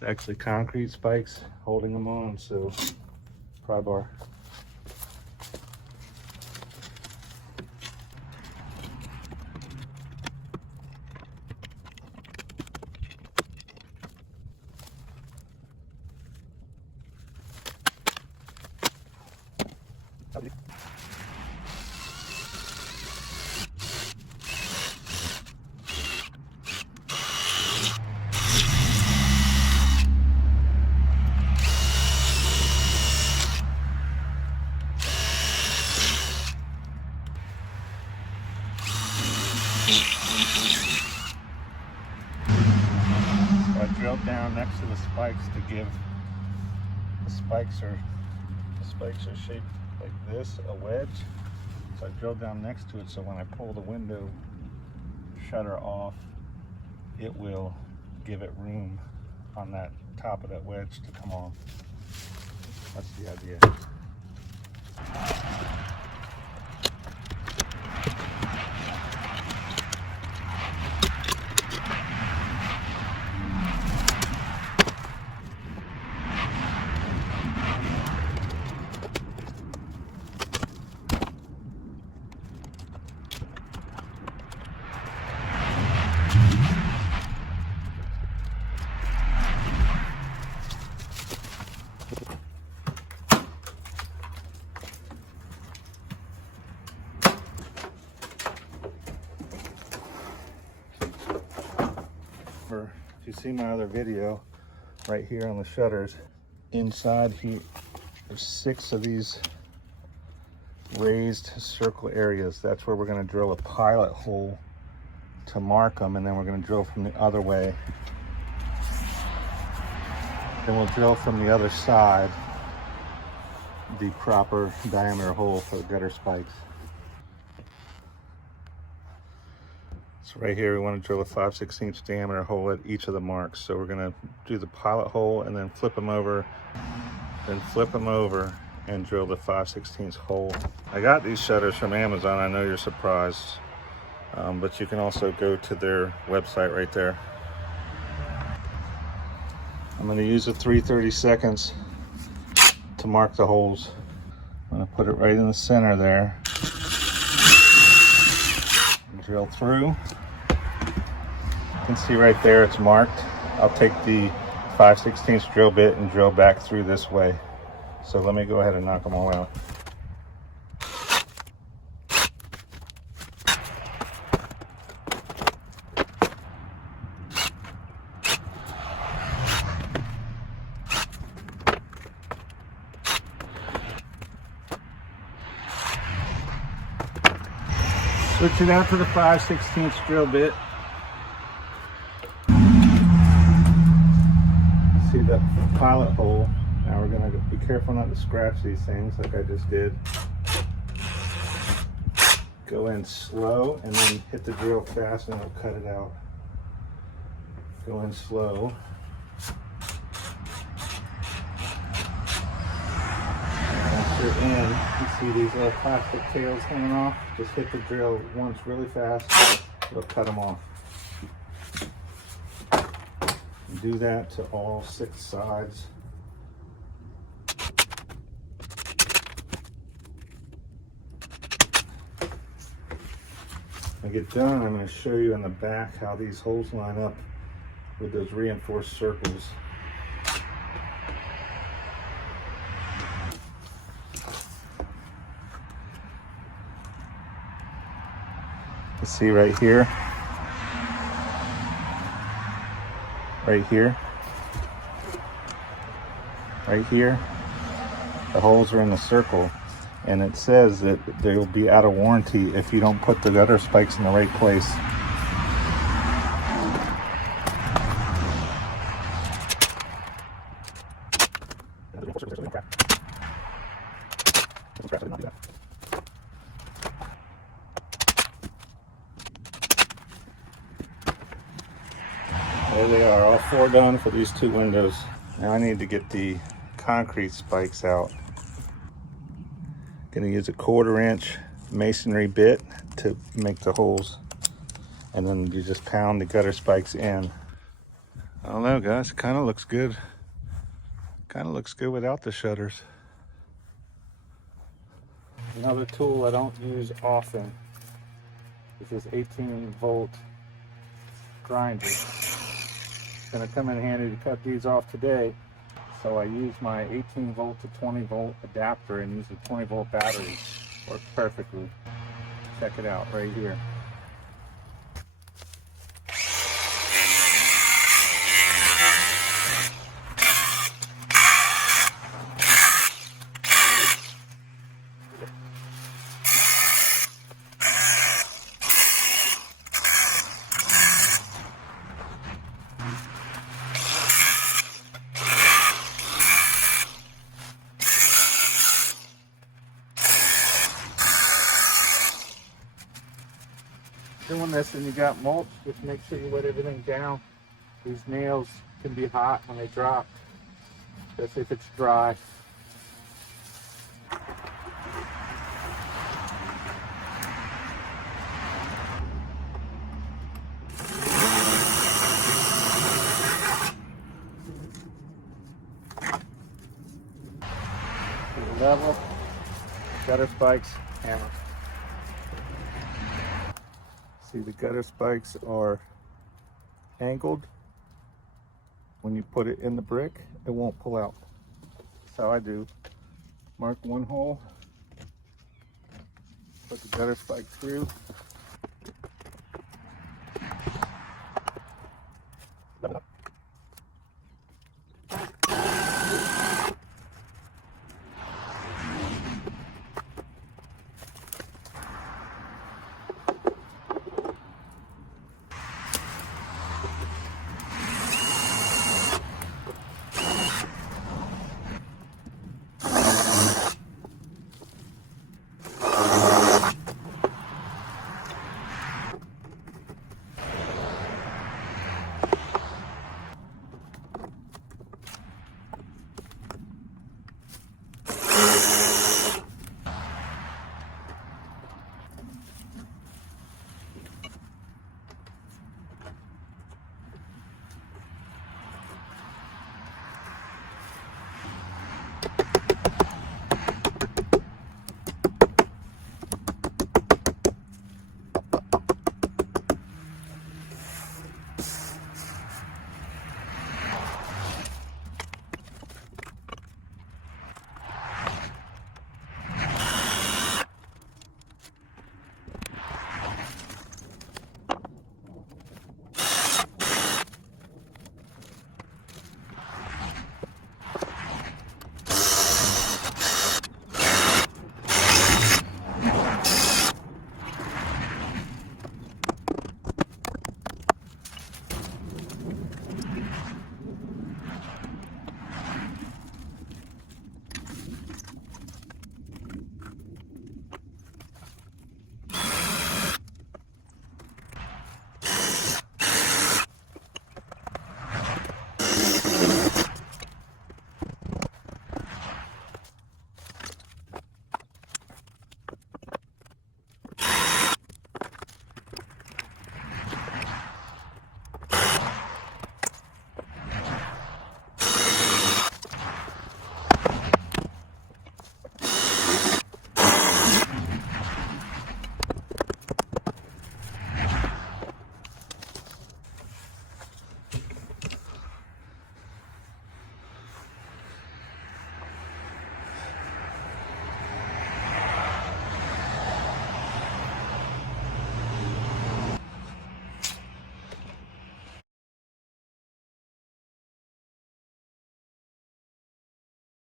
It's actually concrete spikes holding them on, so pry bar. I drilled down next to the spikes to give the spikes are shaped like this, a wedge. So I drilled down next to it so when I pull the window shutter off, it will give it room on that top of that wedge to come off. That's the idea. If you see my other video right here on the shutters, inside here there's 6 of these raised circle areas. That's where we're going to drill a pilot hole to mark them, and then we're going to drill from the other way. Then we'll drill from the other side the proper diameter hole for the gutter spikes. So right here, we want to drill a 5/16 diameter hole at each of the marks. So we're going to do the pilot hole and then flip them over, and drill the 5/16 hole. I got these shutters from Amazon. I know you're surprised, but you can also go to their website right there. I'm going to use a 3/32 to mark the holes. I'm going to put it right in the center there. Drill through. You can see right there it's marked. I'll take the 5/16 drill bit and drill back through this way. So let me go ahead and knock them all out. Switch it out to the 5/16 drill bit. See the pilot hole. Now we're going to be careful not to scratch these things like I just did. Go in slow and then hit the drill fast and it'll cut it out. Go in slow. Once you're in, you see these little plastic tails hanging off. Just hit the drill once really fast, it'll cut them off. Do that to all 6 sides. When I get done, I'm going to show you in the back how these holes line up with those reinforced circles. You see right here, right here, the holes are in the circle, and it says that they'll be out of warranty if you don't put the gutter spikes in the right place. There they are, all 4 done for these 2 windows. Now I need to get the concrete spikes out. Gonna use a 1/4 inch masonry bit to make the holes, and then you just pound the gutter spikes in. don't know, guys. It kind of looks good. Kind of looks good without the shutters. Another tool I don't use often is this 18-volt grinder. It's going to come in handy to cut these off today. So I use my 18-volt to 20-volt adapter and use the 20-volt battery. Works perfectly. Check it out right here. Doing this and you got mulch, just make sure you wet everything down. These nails can be hot when they drop, especially if it's dry. To the level, gutter spikes, hammer. See, the gutter spikes are angled. When you put it in the brick, it won't pull out. That's how I do. Mark one hole, put the gutter spike through,